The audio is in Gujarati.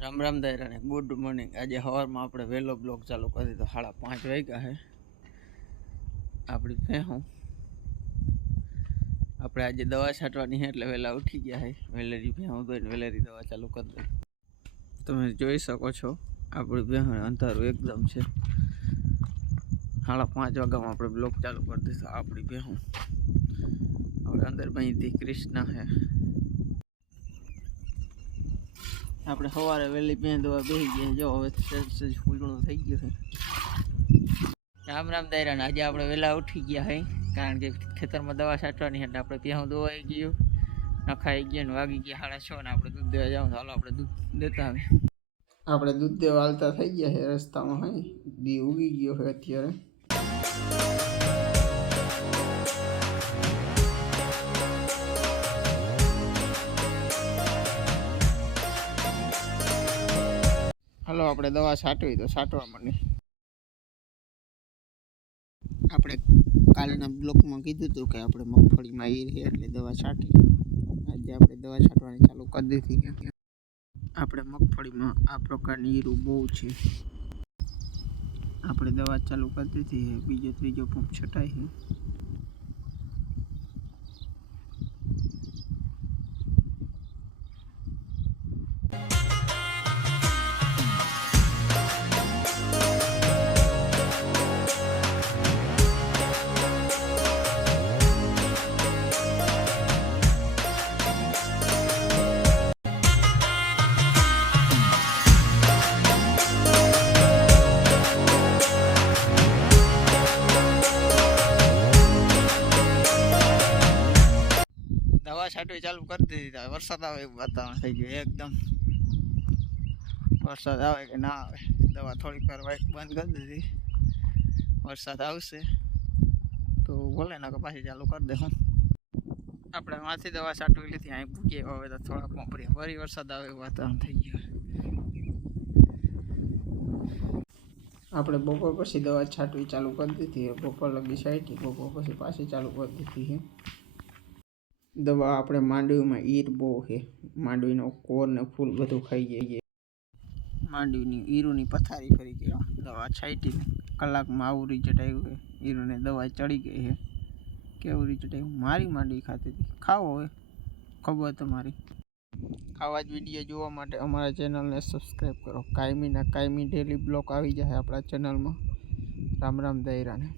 રામ રામ દાયરાને ગુડ મોર્નિંગ. આજે સવારમાં આપણે વહેલો બ્લોગ ચાલુ કરી દીધો. સાડા પાંચ વાગ્યા છે આપણી ભેહું આપણે આજે દવા છાંટવાની છે એટલે વહેલા ઉઠી ગયા છે વેલેરી ભેહું દોઈને વેલેરી દવા ચાલુ કરી દઈ તમે જોઈ શકો છો, આપણી ભેહું અંધારું એકદમ છે. સાડા પાંચ વાગ્યામાં આપણે બ્લોગ ચાલુ કરી દઈશું. આપણી ભેહું આપણે અંદર અહીંથી કૃષ્ણ છે આપણે સવારે વહેલી ભેં દવા બેસી ગયા. જો હવે સહેજ સહેજ ફૂલણું થઈ ગયું છે. રામ રામ દાયરાને. આજે આપણે વહેલા ઉઠી ગયા હે કારણ કે ખેતરમાં દવા છાંટવાની એટલે આપણે ભેહું દોવાઈ ગયું નખાઈ ગયા ને વાગી ગયા સાડા છ ને આપણે દૂધ દેવા જાઉં. ચાલો આપણે દૂધ દેતા આવીએ. આપણે દૂધ દેવા હાલતા થઈ ગયા છે રસ્તામાં હે? દી ઉગી ગયો છે અત્યારે. આપણે દવા છાંટવી તો છાંટવા માંડી. આપણે કાલના બ્લોકમાં કીધું હતું કે આપણે મગફળીમાં ઈર છે એટલે દવા છાંટી. આજે આપણે દવા છાંટવાની ચાલુ કરી દીધી આપણે મગફળીમાં આ પ્રકારની ઈરું બહુ છે. આપણે દવા ચાલુ કરી દીધી બીજો ત્રીજો પંપ છટાય છાંટવી ચાલુ કરી દીધી વરસાદ આવે એવું વાતાવરણ થઈ ગયું એકદમ. વરસાદ આવે કે ના આવે. દવા થોડીક વાર વાઇક બંધ કરી દીધી. વરસાદ આવશે તો બોલે ના કે પાછી ચાલુ કરી દે આપણે માંથી દવા છાંટવી લીધી, અહીં ભૂગીએ હવે તો થોડા પોપડીએ ફરી વરસાદ આવે એવું વાતાવરણ થઈ ગયું. આપણે બપોર પછી દવા છાંટવી ચાલુ કરી દીધી. બપોર લગી છાંટી, બપોર પછી પાછી ચાલુ કરી દીધી. દવા આપણે માંડવીમાં ઈર બહુ છે. માંડવીનો કોર ને ફૂલ બધું ખાઈ જઈએ. માંડવીની ઈરુની પથારી કરી ગઈ દવા છાંટી કલાકમાં આવું રિઝલ્ટ આવ્યું છે. ઈરુને દવા ચડી ગઈ છે. કેવું રિઝલ્ટ આવ્યું? મારી માંડવી ખાતી હતી. ખાવો હોય ખબર તમારી. આવા જ વીડિયો જોવા માટે અમારા ચેનલને સબસ્ક્રાઈબ કરો. કાયમીના કાયમી ડેલી બ્લોક આવી જાય આપણા ચેનલમાં રામ રામ દૈરાને